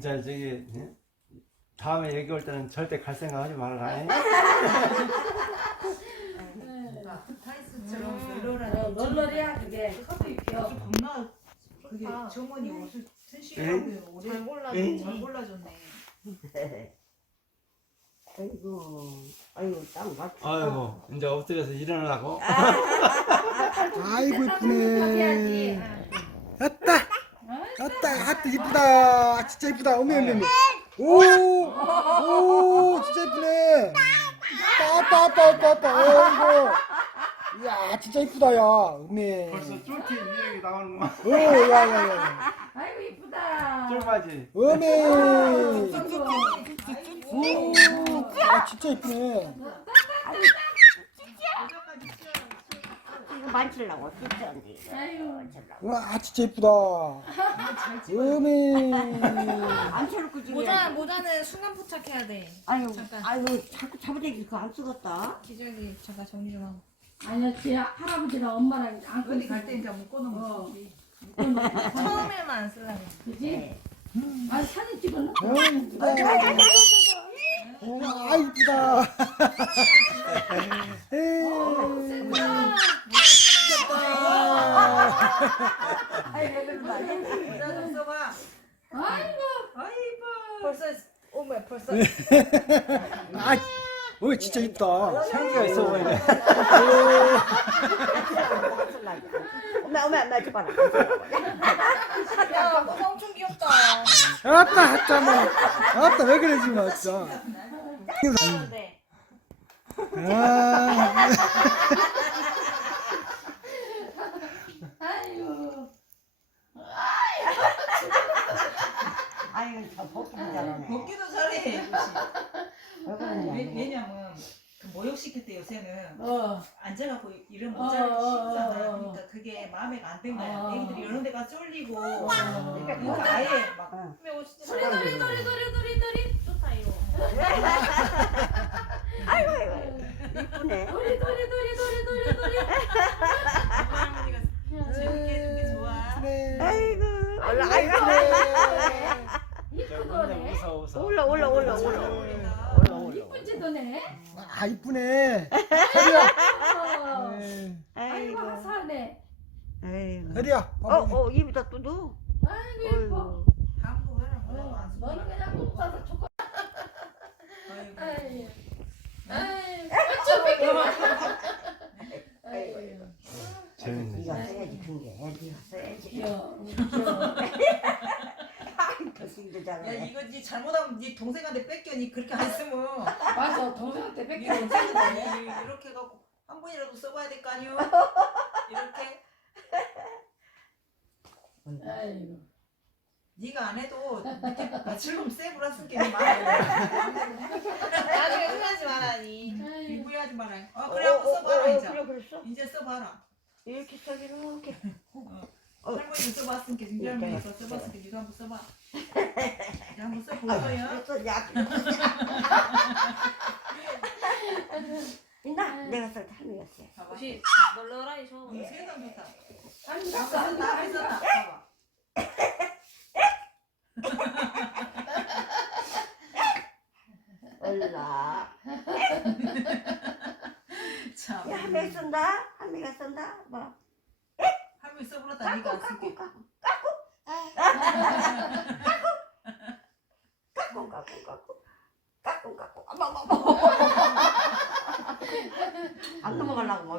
저기 예? 다음에 얘기 올 때는 절대 갈 생각 하지 말아라. 예? 타이스처럼 어, 널널하게 널널해야 그게 커피 펴. 겁나 그게 좋다. 정원이 옷을 튼실하고 오래 잘 골라. 응. 잘 골라줬네. 아이고, 아이고, 딱 맞. 아이고 이제 엎드려서 일어나려고. 아이고 해야지. 이쁘네. 아따, 아따 이쁘다. 진짜 이쁘다. 어메 어메 어메. 오, 오, 진짜 이쁘네. 아빠, 아빠, 아빠, 아빠. 어이구. 이야, 진짜 이쁘다, 야. 어메. 벌써 쫄티 위력이 나오는구만. 오, 야, 야, 야. 아이고 이쁘다. 쫄바지. 아이고. 오, 아, 진짜 이쁘네. 이 거 만질라고, 진짜 안 돼. 아이고. 와, 진짜 이쁘다. 어메. 안 쳐놓고 지금. 모자 모자는 순간 포착해야 돼. 아유, 잠깐. 아유, 자꾸 잡아대기 그거 안 쓰겠다. 기저귀 잠깐 정리 좀 하고. 아니야, 지 할아버지랑 엄마랑 안고 어디 갈 때 이제 묶어놓으면 어. 좋지. 처음에만 안 쓰려고. 그지? 아 사진 찍어놓고. 어, 이쁘다. 오, 아, 이쁘다. 에이. 아이? 모자 좀 써봐. 아이고. 아이고. 벌써 오메 벌써. 아, 오, 진짜 이쁘다. 향기가 있어 보이네. 엄마, 엄마, 엄마, 줘봐라. 야 엄청 귀엽다. 아따, 아따, 뭐. 아따, 왜 그러지, 마, 진짜. 네. 아, 아이고. 아유, 저 복귀는 잘하네. 먹기도 잘해. 왜 왜, 그러냐. 왜냐면 그 모욕시킬 때 요새는 어. 앉아갖고 이런 어, 모자를 어, 씹잖아. 어, 어. 그러니까 그게 마음에 안 든 거야. 어. 애기들이 이런 데가 쫄리고 어. 그러니까 아예 막 소리 소리 소리. 좋다 이거. 아이고, 아이고. 이쁘네. 소리 소리 소리 소리 소리 소리. 할머니가 재밌게 해준 게 좋아. 네. 아이고, 올라, 네. 아이고. 이쁘도네. 웃어 웃어. 올라, 올라, 올라, 올라. 올라. 올라, 올라. 이쁘지도네. 아, 이쁘네. 허리야. 어. 네. 아이고 아이고, 화사하네. 아이고. 허리야. 어, 어, 입에다 뚜두. 아이고 예뻐. 어이구. 한국 하나 어, 뭐안 너는 그냥 꼭 가서 초코. 아이고. 아이. 아이. 어쩜 뺏겨. 아이고. 재밌네. 네가 써야지, 큰 게. 써야지. 귀여워. 아이 고, 힘도 야 잘하네. 이거 니 잘못하면 니 동생한테 뺏겨 니 그렇게 안 쓰면 맞아 동생한테 니 뺏겨. 동생한테 이렇게 해갖고 한 번이라도 써봐야 될 거 아니오 이렇게 아이고. 네가 안 해도 밑에 며칠금 세브라 쓸게 니 말해 나중에 후회하지 말아니. 아이고. 비부하지 마라 어 그래 한번 써봐라 이제 그래, 그랬어. 이제 써봐라 이렇게 써기 이렇게. 어. 할머니 써봤으니까 내가 써봤으니까 니도 한번 써봐 이제 한번 써볼거야 그랬어, 야. 있나? 내가 쓸때 할머니가 써. 봐봐 옷이 널널하니 좋아. 이 세상 좋다 아이고 나나 썼다 안 썼다 봐봐 올라. 참 야, 할머니 쓴다? 할머니가 쓴다? 뭐. 할머니 써보라다 니가 안 쓸게 까꿍, 까꿍, 까꿍, 까꿍. 까꿍, 까꿍. 어머, 어머, 어머. 안 넘어가려고 뭐.